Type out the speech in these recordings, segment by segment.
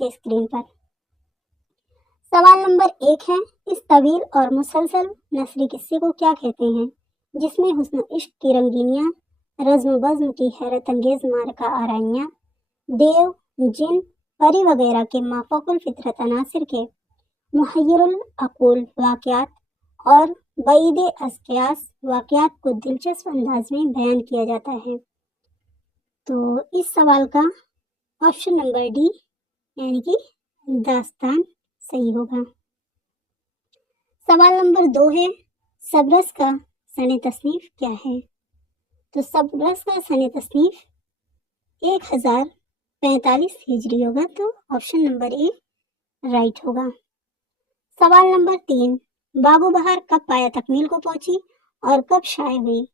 کے اسکرین پر۔ سوال نمبر 1 ہے، اس طویل اور مسلسل نثری قصے کو کیا کہتے ہیں جس میں حسن و عشق کی رنگینیاں، رزم و بزم کی حیرت انگیز معرکہ آرائیاں، دیو، جن، پری وغیرہ کے مافوق الفطرت عناصر کے محیر العقول واقعات اور بعید از قیاس واقعات کو دلچسپ انداز میں بیان کیا جاتا ہے؟ تو اس سوال کا آپشن نمبر ڈی یعنی کہ داستان صحیح ہوگا۔ سوال نمبر 2 ہے، سبرس کا سن تصنیف کیا ہے؟ تو سبرس کا سن تصنیف 1045 ہجری ہوگا، تو آپشن نمبر اے رائٹ ہوگا۔ سوال نمبر 3، باغ و بہار کب پایا تکمیل کو پہنچی اور کب شائع ہوئی؟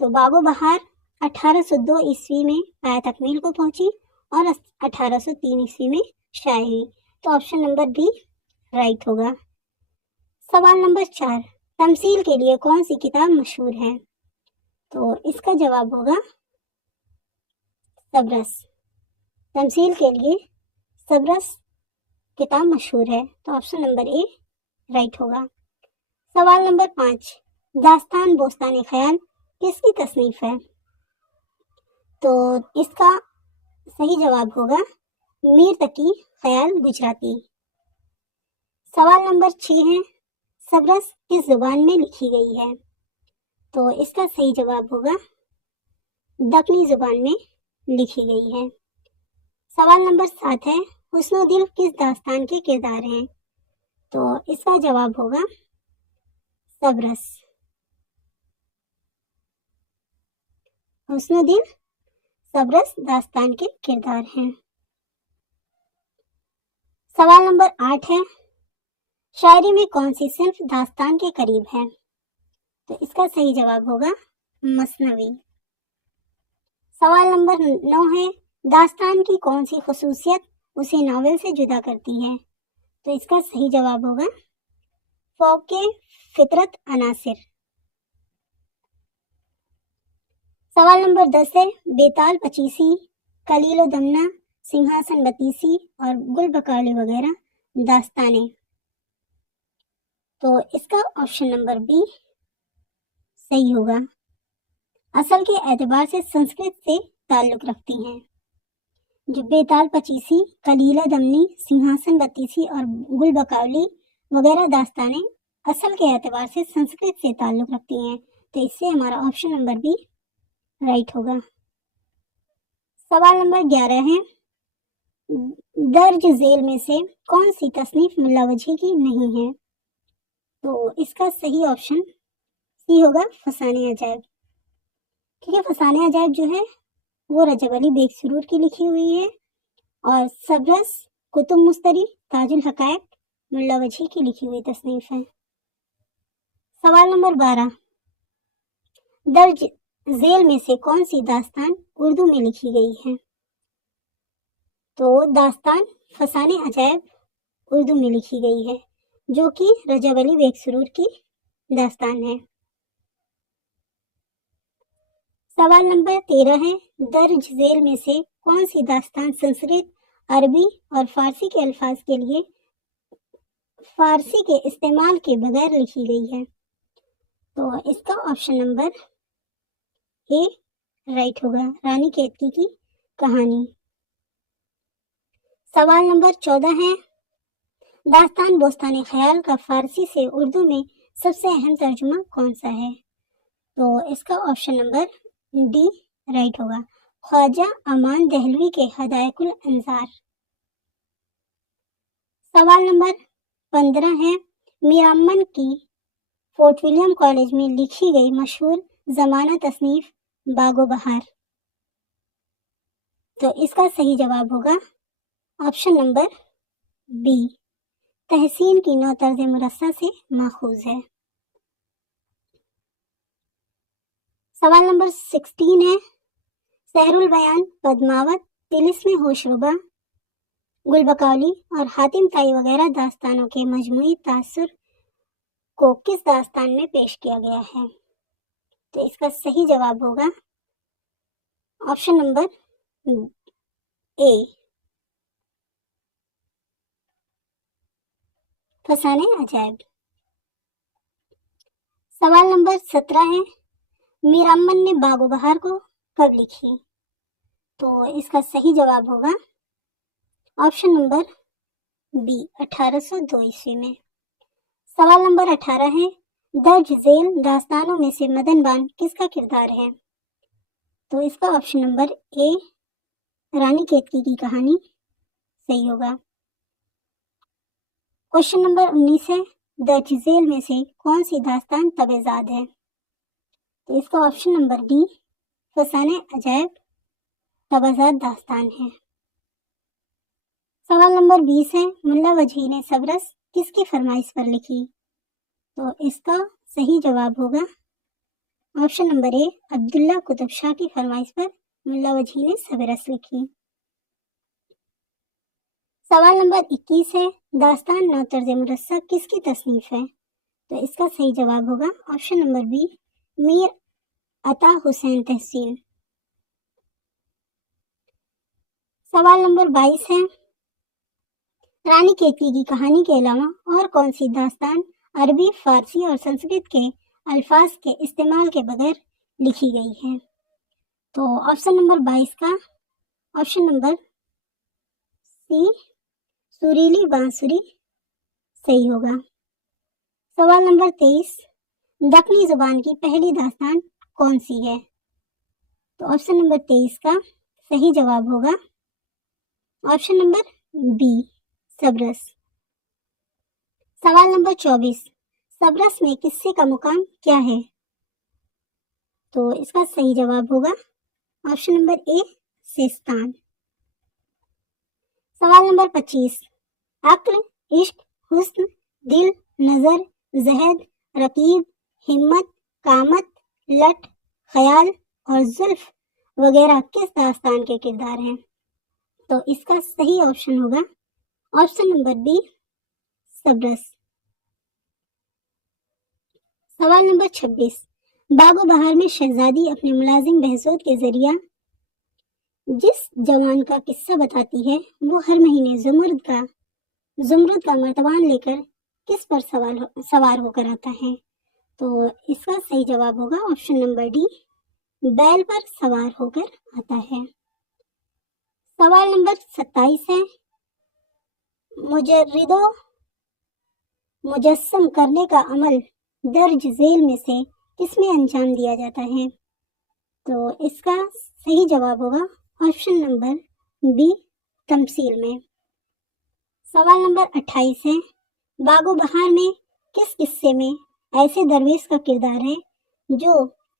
تو باغ و بہار 1802 عیسوی میں پایا تکمیل کو پہنچی اور 1803 عیسوی میں شائع ہوئی، تو آپشن نمبر بی رائٹ ہوگا۔ سوال نمبر 4، تمثیل کے لیے کون سی کتاب مشہور ہے؟ تو اس کا جواب ہوگا سبرس۔ تمثیل کے لیے سبرس کتاب مشہور ہے، تو آپشن نمبر اے رائٹ ہوگا۔ سوال نمبر 5، داستان بوستان خیال کس کی تصنیف ہے؟ تو اس کا صحیح جواب ہوگا میر تقی خیال گجراتی۔ سوال نمبر 6 ہے، سبرس کس زبان میں لکھی گئی ہے؟ تو اس کا صحیح جواب ہوگا دکنی زبان میں لکھی گئی ہے۔ سوال نمبر 7 ہے، حسن و دل کس داستان کے کردار ہیں؟ تو اس کا جواب ہوگا سبرس۔ حسن و دل سبرس داستان کے کردار ہیں۔ سوال نمبر 8 ہے، شاعری میں کون سی صنف داستان کے قریب ہے؟ تو اس کا صحیح جواب ہوگا مثنوی۔ سوال نمبر 9 ہے، داستان کی کون سی خصوصیت اسے ناول سے جدا کرتی ہے؟ تو اس کا صحیح جواب ہوگا فوق فطرت عناصر۔ سوال نمبر 10 ہے، بیتال پچیسی، کلیل و دمنہ، سنگھاسن بتیسی اور گل بکالی وغیرہ داستانیں، تو اس کا آپشن نمبر بی صحیح ہوگا۔ اصل کے اعتبار سے سنسکرت سے تعلق رکھتی ہیں۔ جو بیتال پچیسی، کلیلہ دمنی، سنگھاسن بتیسی اور گل بکاولی وغیرہ داستانیں اصل کے اعتبار سے سنسکرت سے تعلق رکھتی ہیں، تو اس سے ہمارا آپشن نمبر بی رائٹ ہوگا۔ سوال نمبر 11 ہے، درج ذیل میں سے کون سی تصنیف ملا وجہی کی نہیں ہے؟ تو اس کا صحیح آپشن سی ہوگا فسانہ عجائب، کیونکہ فسانہ عجائب جو ہے وہ رجب علی بیگ سرور کی لکھی ہوئی ہے اور سبرس کتب مستری تاج الحقائق ملا وجہی کی لکھی ہوئی تصنیف ہے۔ سوال نمبر 12، درج ذیل میں سے کون سی داستان اردو میں لکھی گئی ہے؟ تو داستان فسانہ عجائب اردو میں لکھی گئی ہے، جو کہ رجب علی بیگ سرور کی داستان ہے۔ سوال نمبر 13 ہے، درج ذیل میں سے کون سی داستان سنسکرت، عربی اور فارسی کے الفاظ کے لیے فارسی کے استعمال کے بغیر لکھی گئی ہے؟ تو اس کا آپشن نمبر اے رائٹ ہوگا، رانی کیتکی کی کہانی۔ سوال نمبر 14 ہے، داستان بوستان خیال کا فارسی سے اردو میں سب سے اہم ترجمہ کون سا ہے؟ تو اس کا آپشن نمبر ڈی رائٹ ہوگا، خواجہ امان دہلوی کے ہدایق الانظار۔ سوال نمبر 15 ہے، میرامن کی فورٹ ولیم کالج میں لکھی گئی مشہور زمانہ تصنیف باغ و بہار، تو اس کا صحیح جواب ہوگا آپشن نمبر بی، تحسین کی نو طرز مرصع سے ماخوذ ہے۔ سوال نمبر 16 ہے، سحر البیان، پدماوت، طلسم ہوش ربا، گل بکولی اور حاتم طائی وغیرہ داستانوں کے مجموعی تاثر کو کس داستان میں پیش کیا گیا ہے؟ تو اس کا صحیح جواب ہوگا آپشن نمبر اے، फसाने अजायब। सवाल नंबर 17 है, मीरामन ने बागो बहार को कब लिखी? तो इसका सही जवाब होगा ऑप्शन नंबर बी, 1802 ईस्वी में। सवाल नंबर 18 है, दर्ज झेल दास्तानों में से मदनबान किसका किरदार है? तो इसका ऑप्शन नंबर ए, रानी केतकी की कहानी सही होगा। क्वेश्चन नंबर 19 है, दर्ज झेल में से कौन सी दास्तान तबेजाद है? तो इसका ऑप्शन नंबर डी, फसाने अजायब तबेजाद दास्तान है। सवाल नंबर 20 है, मुल्ला वजही ने सबरस किसकी फरमाइश पर लिखी? तो इसका सही जवाब होगा option number A, Abdullah Qutub Shah की फरमाइश पर मुल्ला वजही ने सबरस लिखी। सवाल नंबर 21 है, दास्तान नौतर्ज मुरस्सा किसकी तसनीफ है? तो इसका सही जवाब होगा ऑप्शन नंबर बी, मीर अता हुसैन तहसीन। सवाल नंबर 22 है, रानी केतकी की कहानी के अलावा और कौन सी दास्तान अरबी, फारसी और संस्कृत के अल्फाज के इस्तेमाल के बगैर लिखी गई है? तो ऑप्शन नंबर 22 का ऑप्शन नंबर सी, सुरीली बांसुरी सही होगा। सवाल नंबर 23, दक्कनी जुबान की पहली दास्तान कौन सी है? तो ऑप्शन नंबर 23 का सही जवाब होगा ऑप्शन नंबर बी, सबरस। सवाल नंबर 24, सबरस में किस्से का मुकाम क्या है? तो इसका सही जवाब होगा ऑप्शन नंबर ए, सिस्तान। सवाल नंबर 25, अक्ल, इश्क, हुस्न, दिल, नजर, जहद, रकीब, हिम्मत, कामत, लट, ख्याल और जुल्फ वगैरह किस दास्तान के किरदार हैं? तो इसका सही ऑप्शन होगा ऑप्शन नंबर बी, सबरस। सवाल नंबर 26, बागो बहार में शहजादी अपने मुलाजिम बहजोद के जरिया जिस जवान का किस्सा बताती है वो हर महीने जुमरुद का मर्तबान लेकर किस पर सवार होकर आता है? तो इसका सही जवाब होगा ऑप्शन नंबर डी, बैल पर सवार होकर आता है। सवाल नंबर 27 है, मुजर्रिदो मुजस्सम करने का अमल दर्ज झेल में से किसमें अंजाम दिया जाता है? तो इसका सही जवाब होगा ऑप्शन नंबर बी, तमसील में। सवाल नंबर 28 है, बागो बहार में किस किस्से में ऐसे दरवेश का किरदार है जो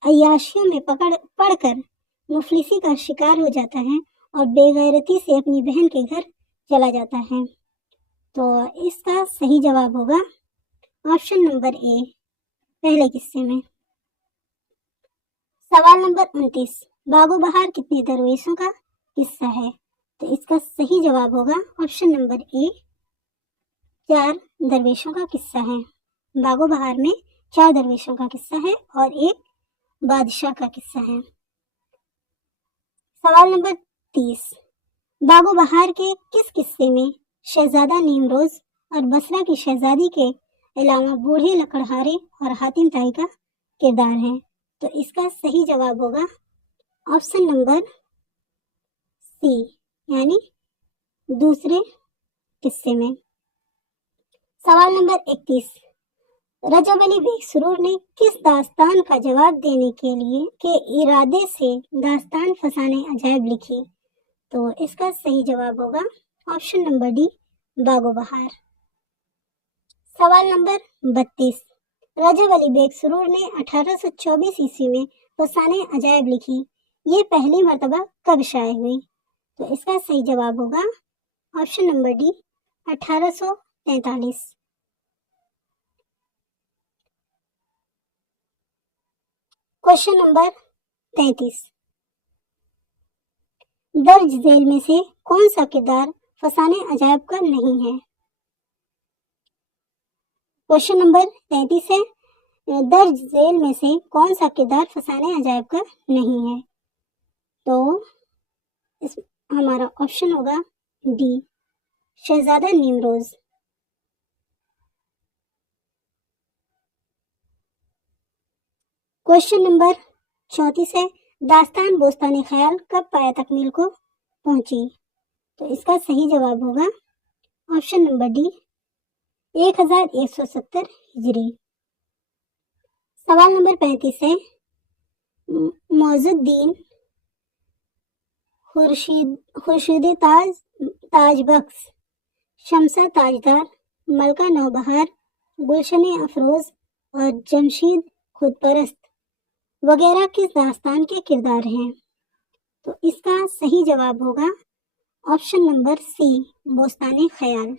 अय्याशियों में पड़कर मुफलिसी का शिकार हो जाता है और बेगैरती से अपनी बहन के घर चला जाता है? तो इसका सही जवाब होगा ऑप्शन नंबर ए, पहले किस्से में। सवाल नंबर 29, बागो बहार कितने दरवेशों का किस्सा है? तो इसका सही जवाब होगा ऑप्शन नंबर ए, 4 दरवेशों का किस्सा है। बागो बहार में 4 दरवेशों का किस्सा है और एक बादशाह का किस्सा है। सवाल नंबर 30, बागो बहार के किस किस्से में शहजादा नीमरोज और बसरा की शहजादी के अलावा बूढ़े लकड़हारे और हातिम ताई का किरदार है? तो इसका सही जवाब होगा ऑप्शन नंबर सी, यानी दूसरे किस्से में। सवाल नंबर 31, रजब अली बेग सुरूर ने किस दास्तान का जवाब देने के इरादे से दास्तान फसाने अजायब लिखी? तो इसका सही जवाब होगा ऑप्शन नंबर डी, बागो बहार। सवाल नंबर 32, रजब अली बेग सुरूर ने 1824 ईस्वी में फसाने अजायब लिखी, ये पहली मर्तबा कब शाये हुई? तो इसका सही जवाब होगा option number D, 1843। Question number 33, दर्ज झेल में से कौन सा किरदार फसाने अजायब का नहीं है? क्वेश्चन नंबर 33 है, दर्ज झेल में से कौन सा किरदार फसाने अजायब का नहीं है? तो इस हमारा ऑप्शन होगा डी, शहजादा नीमरोज। क्वेश्चन नंबर 34 है, दास्तान बोस्तान ख्याल कब पाया तकमील को पहुंची? तो इसका सही जवाब होगा ऑप्शन नंबर डी, 1170 हिजरी। सवाल नंबर 35 है, मौजुद्दीन खुर्शीद ताज बख्श, शमसा ताजदार, मलका नौबहार, गुलशन अफरोज और जमशीद खुदपरस्त वगैरह किस दास्तान के किरदार हैं? तो इसका सही जवाब होगा ऑप्शन नंबर सी, बोस्तान ख्याल।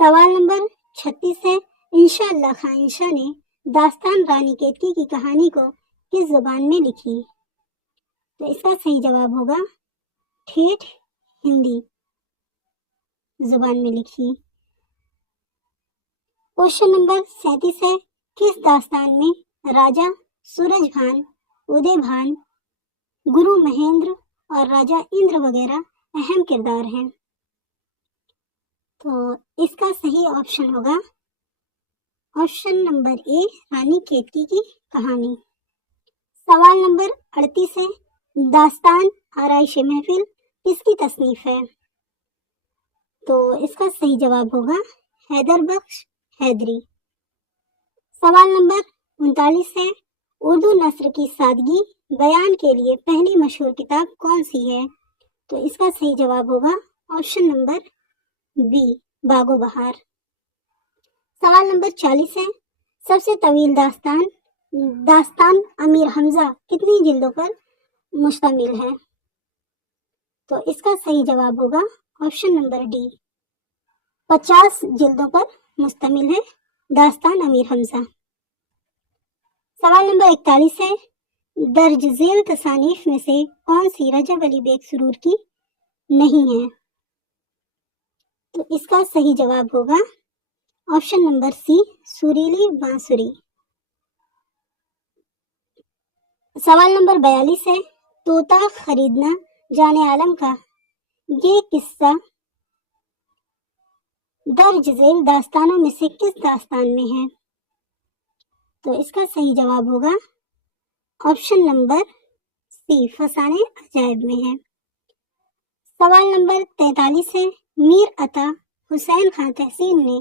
सवाल नंबर 36 है, इंशा अल्लाह खां इंशा ने दास्तान रानी केतकी की कहानी को किस जुबान में लिखी? तो इसका सही जवाब होगा ठेठ हिंदी जुबान में लिखी। क्वेश्चन नंबर 37 है, किस दास्तान में राजा सूरजभान, उदयभान, गुरु महेंद्र और राजा इंद्र वगैरह अहम किरदार हैं? तो इसका सही ऑप्शन होगा ऑप्शन नंबर ए, रानी केतकी की कहानी। सवाल नंबर 38 है, दास्तान आराइश महफिल किसकी तसनीफ है? तो इसका सही जवाब होगा हैदर बख्श हैदरी। सवाल नंबर 39 है, उर्दू नस्र की सादगी बयान के लिए पहली मशहूर किताब कौन सी है? तो इसका सही जवाब होगा ऑप्शन नंबर बी, बागो बहार। सवाल नंबर 40 है, सबसे तवील दास्तान अमीर हमजा कितनी जिल्दों पर मुश्तमिल है? तो इसका सही जवाब होगा ऑप्शन नंबर डी, 50 जिल्दों पर मुश्तमिल है दास्तान अमीर हमजा। सवाल नंबर 41 है, दर्ज झेल तसानीफ में से कौन सी रजब अली बेग सुरूर की नहीं है? तो इसका सही जवाब होगा ऑप्शन नंबर सी, सुरीली बांसुरी। सवाल नंबर 42 है, तोता खरीदना जाने आलम का ये किस्सा दर्ज झेल दास्तानों में से किस दास्तान में है? तो इसका सही जवाब होगा ऑप्शन नंबर सी, फसाने अजायब में है। सवाल नंबर 43 है, मीर अता हुसैन खां तहसीन ने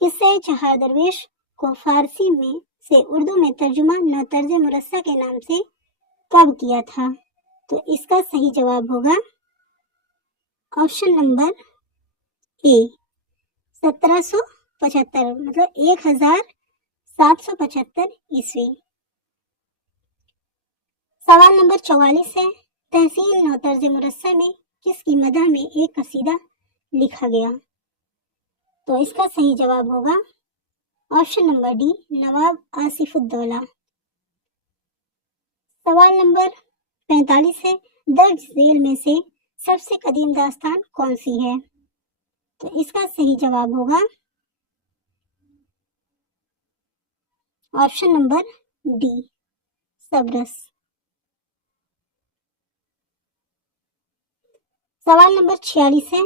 किस्से चहार दरवेश को फारसी में से उर्दू में तर्जुमा नौतर्ज मुरस्सा के नाम से कब किया था? तो इसका सही जवाब होगा ऑप्शन नंबर ए, 1775 मतलब 1775 ईस्वी। सवाल नंबर 44 है, तहसीन नौतर्ज मुरस्सा में किसकी मदह में एक कसीदा लिखा गया? तो इसका सही जवाब होगा ऑप्शन नंबर डी, नवाब आसिफुद्दौला। सवाल नंबर 45 है, दर्ज झेल में से सबसे कदीम दास्तान कौन सी है? तो इसका सही जवाब होगा ऑप्शन नंबर डी, सबरस। सवाल नंबर 46 है,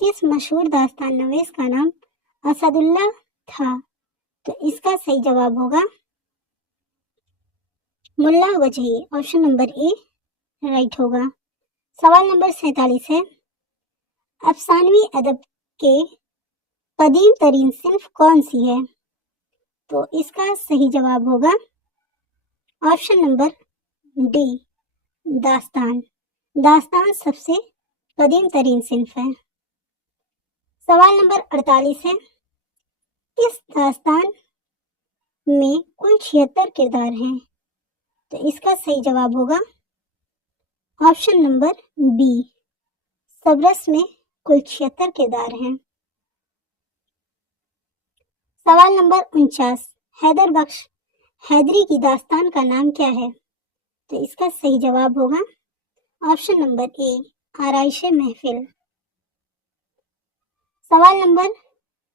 किस मशहूर दास्तान नवेश का नाम असदुल्ला था? तो इसका सही जवाब होगा मुल्ला वजही, ऑप्शन नंबर ए राइट होगा। सवाल नंबर 47 है, अफसानवी अदब के कदीम तरीन सिन्फ कौन सी है? तो इसका सही जवाब होगा ऑप्शन नंबर डी, दास्तान। दास्तान सबसे कदीम तरीन सिन्फ है। सवाल नंबर 48 है, किस दास्तान में कुल 76 किरदार हैं? तो इसका सही जवाब होगा ऑप्शन नंबर बी, सबरस में कुल 76 किरदार हैं। सवाल नंबर 49, हैदर बख्श हैदरी की दास्तान का नाम क्या है? तो इसका सही जवाब होगा ऑप्शन नंबर ए, आराइश महफिल। सवाल नंबर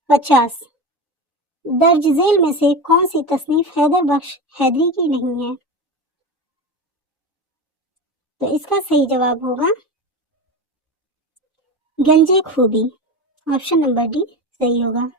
50, दर्ज झेल में से कौन सी तसनीफ हैदर बख्श हैदरी की नहीं है? तो इसका सही जवाब होगा गंजे खूबी, ऑप्शन नंबर डी सही होगा।